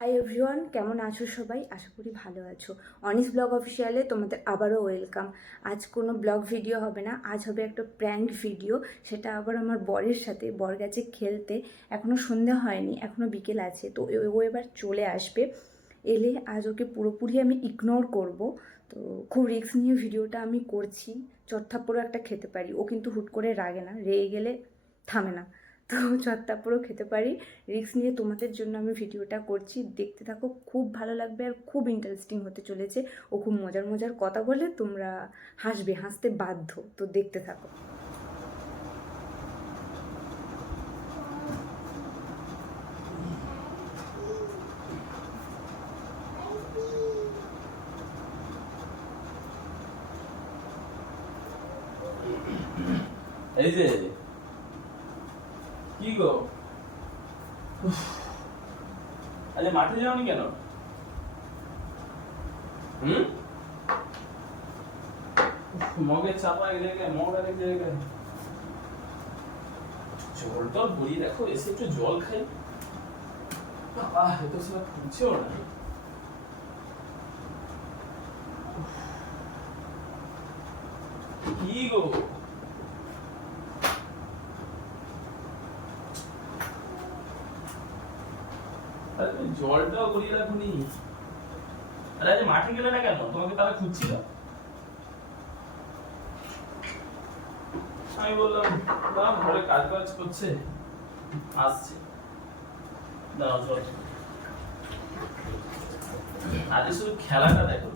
Hi everyone, কেমন আছো সবাই? আশা করি ভালো আছো। অনিস ব্লগ অফিসিয়ালে তোমাদের আবারও ওয়েলকাম। আজ কোনো ব্লগ ভিডিও হবে না, আজ হবে একটা প্র্যাঙ্ক ভিডিও। সেটা আবার আমার বরের সাথে। বর গেছে খেলতে, এখনও সন্ধ্যা হয়নি, এখনও বিকেল আছে। তো ও এবার চলে আসবে। এলে আজ ওকে পুরোপুরি আমি ইগনোর করব। তো খুব রিস্ক নিয়ে ভিডিওটা আমি করছি। চটথাপ্পড়ও একটা খেতে পারি, ও কিন্তু হুট করে রাগে না, রেগে গেলে থামে না। তো চটথাপ্পড়ও খেতে পারি। রিস্ক নিয়ে তোমাদের জন্য আমি ভিডিওটা করছি, দেখতে থাকো, খুব ভালো লাগবে আর খুব ইন্টারেস্টিং হতে চলেছে। ও খুব মজার মজার কথা বলে, তোমরা হাসবে, হাসতে বাধ্য। তো দেখতে থাকো। এই যে কি গো, আরে মাঠে যাওনি কেন? মগের চাপা এক জায়গায়, মগ আর এক জায়গায়। জল টল ভরিয়ে দেখো, এসে একটু জল খাই। এত সময় খুঁজছেও না। কি গো, জলটাও ভরিয়ে রাখুনি। আরে আজ মাঠে গেলে না কেন? তোমাকে তারা খুঁজছিল। আমি বললাম না, ঘরে কাজ বাজ করছে, আসছে। দাও জল। আজ শুধু খেলাটা দেখো।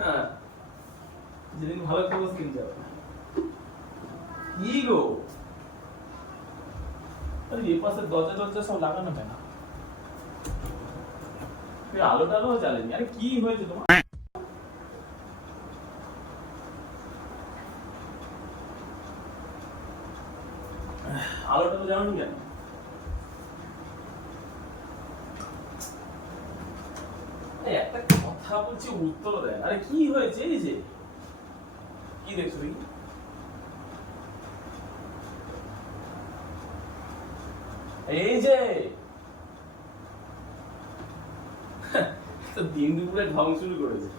হ্যাঁ, যেদিন ভালো খবর কিনতে যাবে। কি গো, আরে এই পাশে দরজা টরজা সব লাগানো কেন? আলো টালো জ্বালেনি। আরে কি হয়েছে তোমার? আলো টালো জ্বালানো কেন? একটা কথা বলছি, উত্তর দেন। আরে কি হয়েছে? এই যে কি দেখছো দেখি? এই যে তো দিন দুপুরে ঢং শুরু করেছে।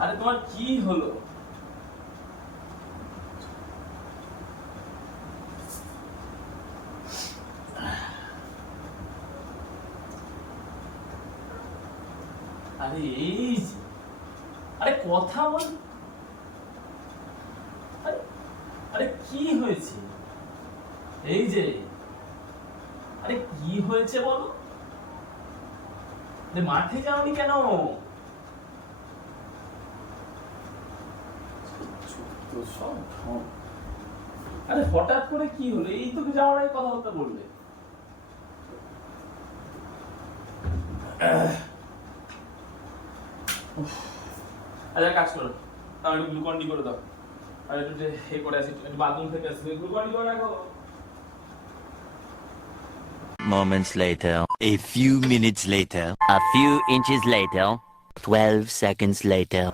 আরে তোমার কি হলো? আরে এই যে, আরে কথা বল। আরে আরে কি হয়েছে? এই যে, আরে কি হয়েছে বলো? আরে মাঠে যাওনি কেন? তো সব ঢং। আরে হঠাৎ করে কি হলো? এই তো যাওয়ার আগে কথাবার্তা বললে। আচ্ছা কাজ করো, তাও একটু গ্লুকন ডি করে দাও। আর একটু হে করে আসি, একটু বাথরুম থেকে আসি, গ্লুকন ডি করে রাখো। Moments later. A few minutes later. A few inches later. 12 seconds later.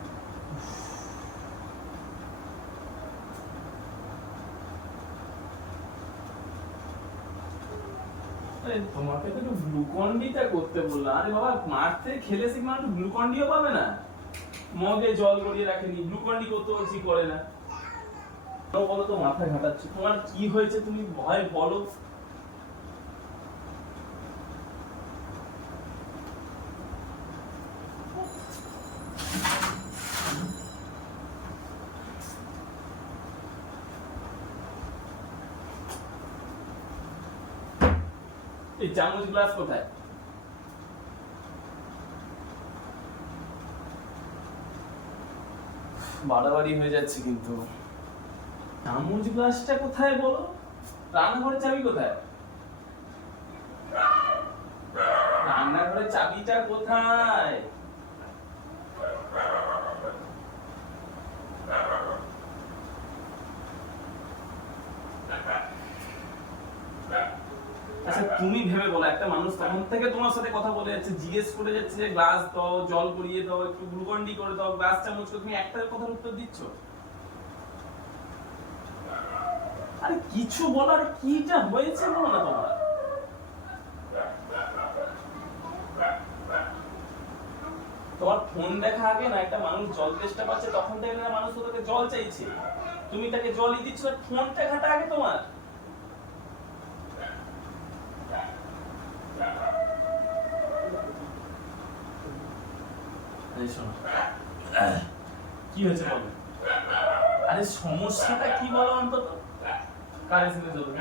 আরে তোমাকে তো একটু গ্লুকন ডিটা করতে বললাম। আরে বাবা, মাঠ থেকে খেলে এসে মানে একটু গ্লুকন ডিও পাবে না? মগে জল গড়িয়ে রাখেনি, গ্লুকন ডি করতে বলছি করে না। বলো তো, মাথায় ঘাটাচ্ছি। তোমার কি হয়েছে তুমি ভয় বলো। এই চামচ গ্লাস কোথায়? বাড়াবাড়ি হয়ে যাচ্ছে কিন্তু। চামচ গ্লাসটা কোথায় বলো? রান্নাঘরের চাবি কোথায়? রান্নাঘরের চাবিটা কোথায়? আচ্ছা তুমি ভেবে বলো, একটা মানুষ তখন থেকে তোমার সাথে কথা বলে যাচ্ছে, জিজ্ঞেস করে যাচ্ছে যে গ্লাস দাও, জল করিয়ে দাও, একটু গ্লুকন্ডি করে দাও, গ্লাস চামচ করে, তুমি একটা কথার উত্তর দিচ্ছ? আরে কিছু বলার কিটা হয়েছে বলো না তোমার? তোমার ফোন দেখা আগে না, একটা মানুষ জল তেষ্টা পাচ্ছে তখন থেকে না মানুষ তোকে জল চাইছে, তুমি তাকে জলই দিচ্ছ না, ফোন দেখাটা আগে তোমার। কি হয়েছে বলো? আরে সমস্যাটা কি বলো অন্তত? কার এসএমএস হলো?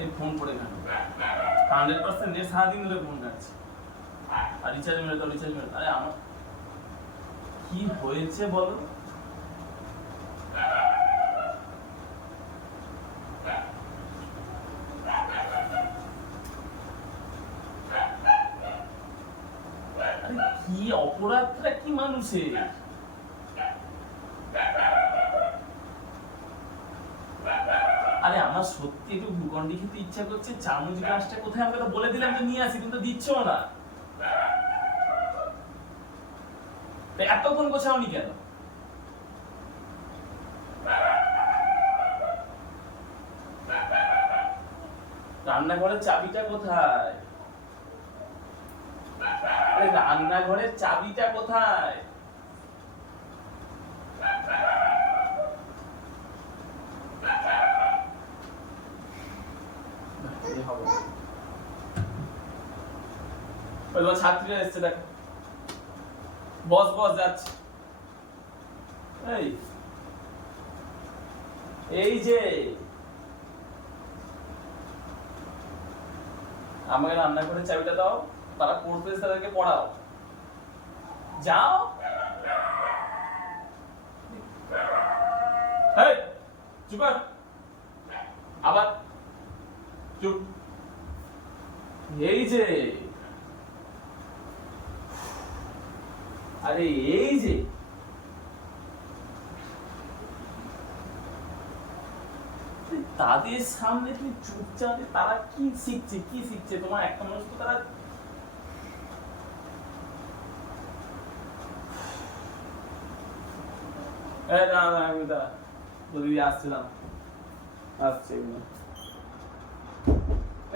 এই ফোন করে কেন? 100% নেট সারাদিন ধরে ফোন কাটছে, আর রিচার্জ মেরে দাও, রিচার্জ মেরে দাও। আরে আমার কি হয়েছে বলো? কি অপরাধটা কি মানুষের? আরে আমার সত্যি একটু গ্লুকন্ডি খেতে ইচ্ছা করছে, চামচ গ্লাসটা কোথায় আমাকে তো বলে দিলাম যে নিয়ে আসি, তুমি তো দিচ্ছ না। এতক্ষণ গোছাওনি কেন? রান্নাঘরের চাবিটা কোথায়? আরে রান্নাঘরের চাবিটা কোথায়? ছাত্রীরা এসছে দেখো, বস বস যাচ্ছে। এই যে আমাকে রান্নাঘরের চাবিটা দাও, তারা পড়তে তাদেরকে পড়াও, যাও। চুপ কর, আবার চুপ। এই যে আরে এই যে তাদের সামনে তুমি চুপচাপ, তারা কি শিখছে, কি শিখছে? তোমার একটা মানুষ তো তারা আমি যদি আসছিলাম, আসছে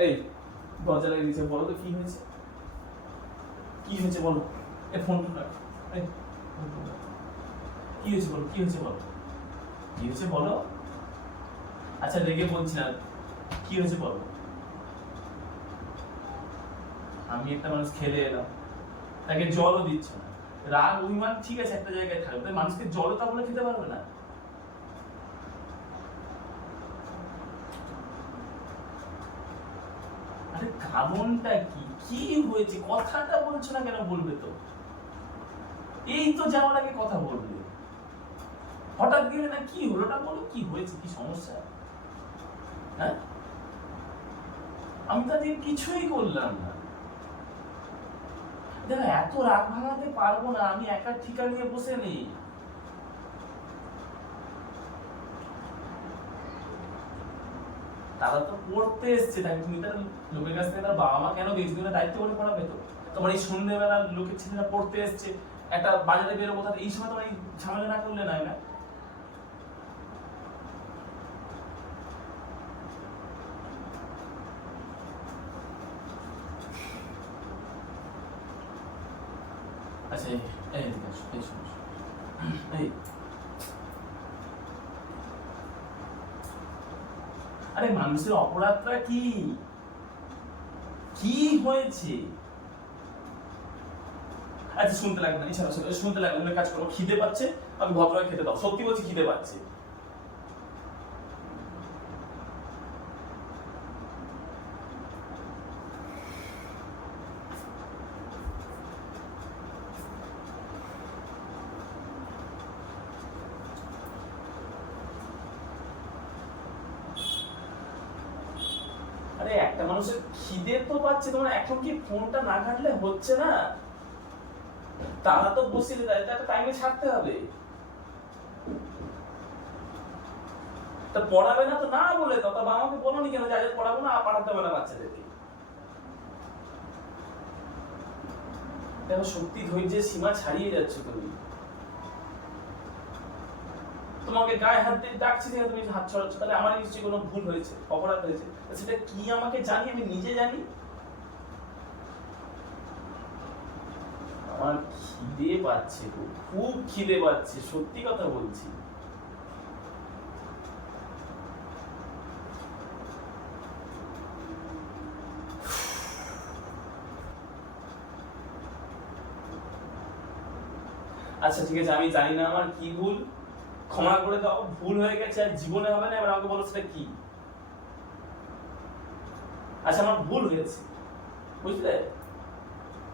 এই দরজা লাগিয়ে দিচ্ছে, বলো তো কি হয়েছে? কি হয়েছে বলো? এই ফোনটা কি হয়েছে বলো? কি হয়েছে বলো? কি হয়েছে বলো? আচ্ছা রেগে বলছি না, কি হয়েছে বলো? আমি একটা মানুষ খেলে এলাম, তাকে জলও দিচ্ছে না, রাগ অভিমান ঠিক আছে একটা জায়গায় থাকবে, মানুষকে জলও তা বলে খেতে পারবে না? আরে কারণটা কি? কি হয়েছে? কথাটা বলছো না কেন? বলবে তো, এই তো যাওয়ার আগে কথা বলবে, হঠাৎ গেলে না, কি হলোটা বলো, কি হয়েছে, কি সমস্যা? হ্যাঁ, আমি তাদের কিছুই করলাম না। দেখো এত রাগ ভাঙাতে পারবো না, আমি একা ঠিকা নিয়ে বসে নেই। তারা তো পড়তে এসছে, তাই তুমি তার লোকের কাছ থেকে তার বাবা মা কেন দিয়েছি? তুমি দায়িত্ব করে পড়াবে তো। তোমার এই সন্ধ্যেবেলা লোকের ছেলেরা পড়তে এসছে, একটা বাজারে বেরোবো, তাহলে এই সময় তোমার এই ঝামেলা না করলে নয় না? আচ্ছা এই আরে মানুষের অপরাধটা কি? কি হয়েছে? আচ্ছা শুনতে লাগবে না, ইচ্ছা শুনতে লাগবে না, কাজ করবো, খিদে পাচ্ছে, আমি ভদ্রভাবে খেতে দাও, সত্যি বলছি খিদে পাচ্ছে। আরে একটা মানুষের খিদে তো পাচ্ছে, তোমার এখন কি ফোনটা না ঘাটলে হচ্ছে না? তারা তো বসে যায়, একটা টাইমে ছাড়তে হবে। তা পড়াবে না তো না বলে তো, তবে আমাকে বলোনি কেন যে আজ পড়াবো না, পাঠাতে হবে না বাচ্চাদেরকে। দেখো সত্যি ধৈর্যের সীমা ছাড়িয়ে যাচ্ছ তুমি। তোমাকে গায়ে হাত দিয়ে ডাকছি দেখে তুমি হাত ছড়াচ্ছ, তাহলে আমার নিশ্চয়ই কোনো ভুল হয়েছে, অপরাধ হয়েছে। সেটা কি আমাকে জানি, আমি নিজে জানি। আমার খিদে পাচ্ছে, খুব খিদে পাচ্ছে, সত্যি কথা বলছি। আচ্ছা ঠিক আছে, আমি জানি না আমার কি ভুল, ক্ষমা করে দাও, ভুল হয়ে গেছে, আর জীবনে হবে না। এবার আমাকে বলো সেটা কি। আচ্ছা আমার ভুল হয়েছে, বুঝলে,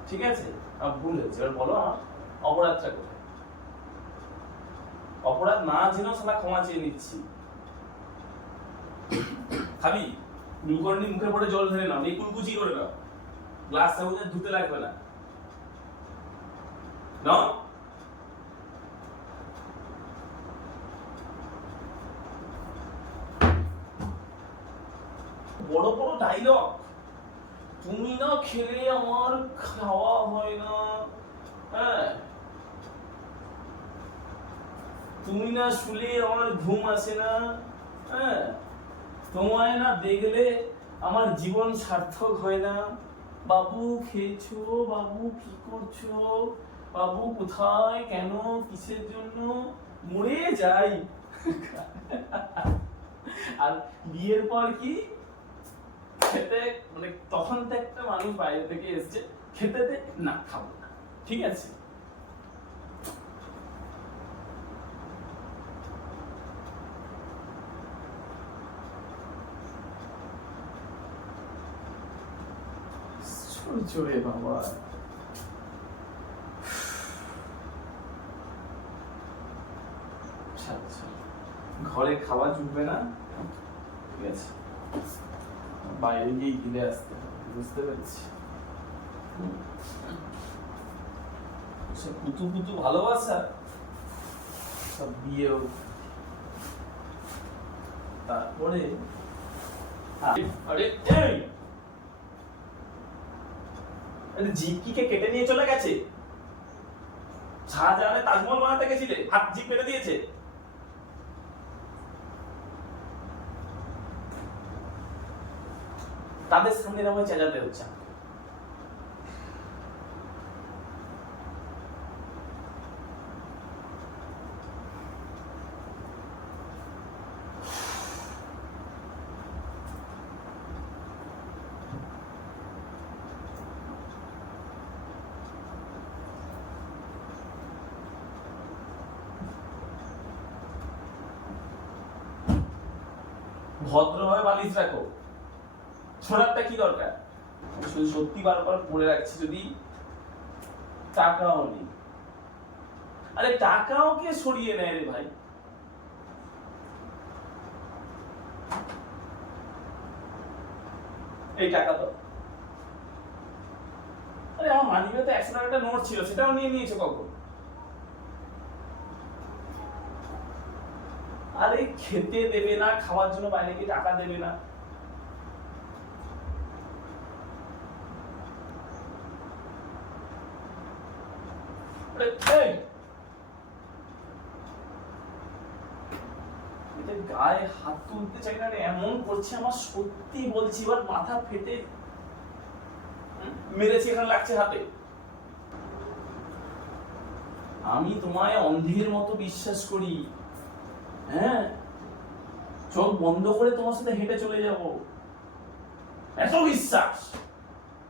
ঠিক আছে, আমার ভুল হয়েছে। এবার বলো আমার অপরাধটা কোথায়। অপরাধ না জেনেও সালা ক্ষমা চেয়ে নিচ্ছি। খাবি গ্লুকন-ডি মুখে পড়ে জল ঢেলে নাও, এই কুলকুচি করে নাও, গ্লাস চামচে ধুতে লাগবে না, নাও। বড় বড় ডায়লগ, তুমি না খেলে আমার খাওয়া হয় না, হ্যাঁ, তুমি না শুলে আমার ঘুম আসে না, হ্যাঁ, তোমায় না দেখলে আমার জীবন সার্থক হয় না। বাবু খেয়েছো, বাবু কি করছো, বাবু কোথায়, কেন, কিসের জন্য, মরে যাই। আর বিয়ের পর কি খেতে, মানে তখন তো একটা মানুষ বাইরে থেকে এসছে, খেতে দে না, খাবো না, ঠিক আছে। চলে বাবা, ঘরে খাওয়া জুটবে না, ঠিক আছে, বাইরে গিয়ে গিলে আসতে হবে, বুঝতে পেরেছি। সব পুতু পুতু ভালোবাসা সব বিয়েও, তারপরে আরে এই জিপকিকে কেটে নিয়ে চলে গেছে। শাহজাহানের তাজমহল বানাতে গেছিলে, হাত জিপ কেটে দিয়েছে। তাদের সামনে এরকম চেঁচাতে হচ্ছে। ভদ্রভাবে বালিশ রাখো, ছোড়ারটা কি দরকার। শুধু সত্যি বারবার বলে রাখছি, যদি টাকাও নেই, আরে টাকাও কে সরিয়ে নেয় রে ভাই। এই টাকা দাও। আরে আমার মানিব্যাগে তো 100 টাকার নোট ছিল, সেটাও নিয়ে নিয়েছো কখন। আরে খেতে দেবে না, খাওয়ার জন্য বাইরে গিয়ে টাকা দেবে না। গায়ে হাত তুলতে চাই না রে, এমন করছে, আমার সত্যি বলছি, এবার মাথা ফেটে মেরেছি, এখানে লাগছে হাতে। আমি তোমায় অন্ধের মতো বিশ্বাস করি, হ্যাঁ, চোখ বন্ধ করে তোমার সাথে হেঁটে চলে যাব, এত বিশ্বাস।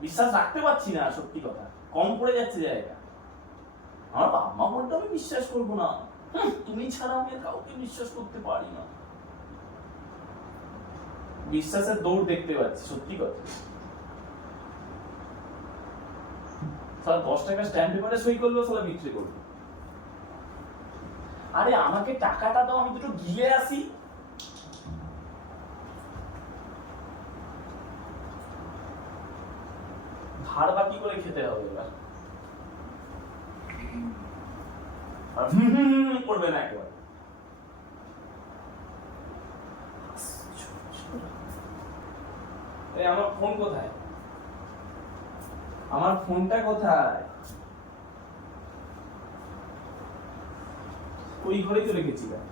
বিশ্বাস রাখতে পারছি না, সত্যি কথা, কম পড়ে যাচ্ছে জায়গা। আমার বাবা মা বলতে আমি বিশ্বাস করবো না, তুমি ছাড়া আমি কাউকে বিশ্বাস করতে পারি না। বিশ্বাসের দৌড় দেখতে পাচ্ছি, সত্যি কথা। 10 টাকা স্ট্যাম্প পেপারে সই করলো, সালা বিক্রি করলো। আরে আমাকে টাকাটা দাও, আমি দুটো গিলে আসি। ধার বাকি করে খেতে হবে এবার, করবে না একেবারে। আমার ফোন কোথায়? আমার ফোনটা কোথায়? ওই ঘরেই তো রেখেছিলাম।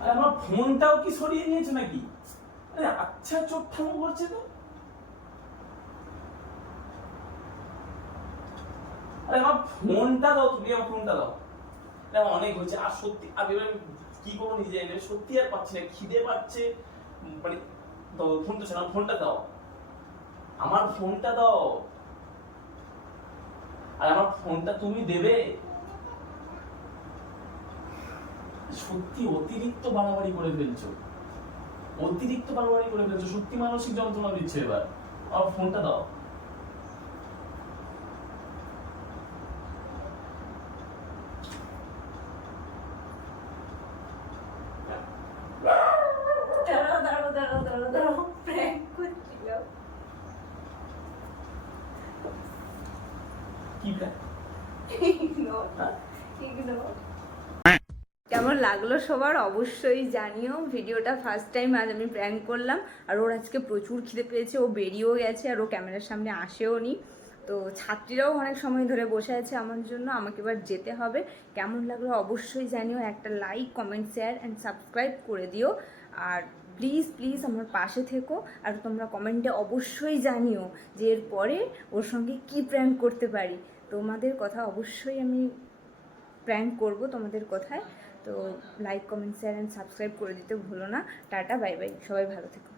আরে আমার ফোনটাও কি সরিয়ে নিয়েছো নাকি? আরে আচ্ছা, চোখ ঠামো করছে তো। আরে আমার ফোনটা দাও, তুমি আমার ফোনটা দাও। অনেক হচ্ছে আর সত্যি আমি কি করবো নিজে জানি না, সত্যি আর পাচ্ছি না, খিদে পাচ্ছে মানে। দাও ফোনটা ছাড়া, ফোনটা দাও, আমার ফোনটা দাও। আর আমার ফোনটা তুমি দেবে? সত্যি অতিরিক্ত বাড়াবাড়ি করে ফেলছো, অতিরিক্ত বাড়াবাড়ি করে ফেলছো, সত্যি মানসিক যন্ত্রণা দিচ্ছে এবার। আমার ফোনটা দাও। দাঁড়াও দাঁড়াও দাঁড়াও দাঁড়াও দাঁড়াও, প্র্যাঙ্ক করছিল। কি প্ল্যান? কেমন লাগলো সবার অবশ্যই জানিও। ভিডিওটা ফার্স্ট টাইম আজ আমি প্র্যাঙ্ক করলাম, আর ওর আজকে প্রচুর খিদে পেয়েছে, ও বেরিয়েও গেছে আর ও ক্যামেরার সামনে আসেও নি। তো ছাত্রীরাও অনেক সময় ধরে বসে আছে আমার জন্য, আমাকে এবার যেতে হবে। কেমন লাগলো অবশ্যই জানিও, একটা like, comment, share and subscribe করে দিও। আর প্লিজ প্লিজ আমার পাশে থেকো, আর তোমরা কমেন্টে অবশ্যই জানিও যে এরপরে ওর সঙ্গে কী প্র্যাঙ্ক করতে পারি। তোমাদের কথা অবশ্যই আমি প্র্যাঙ্ক করব তোমাদের কথায়। তো like, comment, share and subscribe করে দিতে ভুলো না। টাটা, বাই বাই, সবাই ভালো থেকো।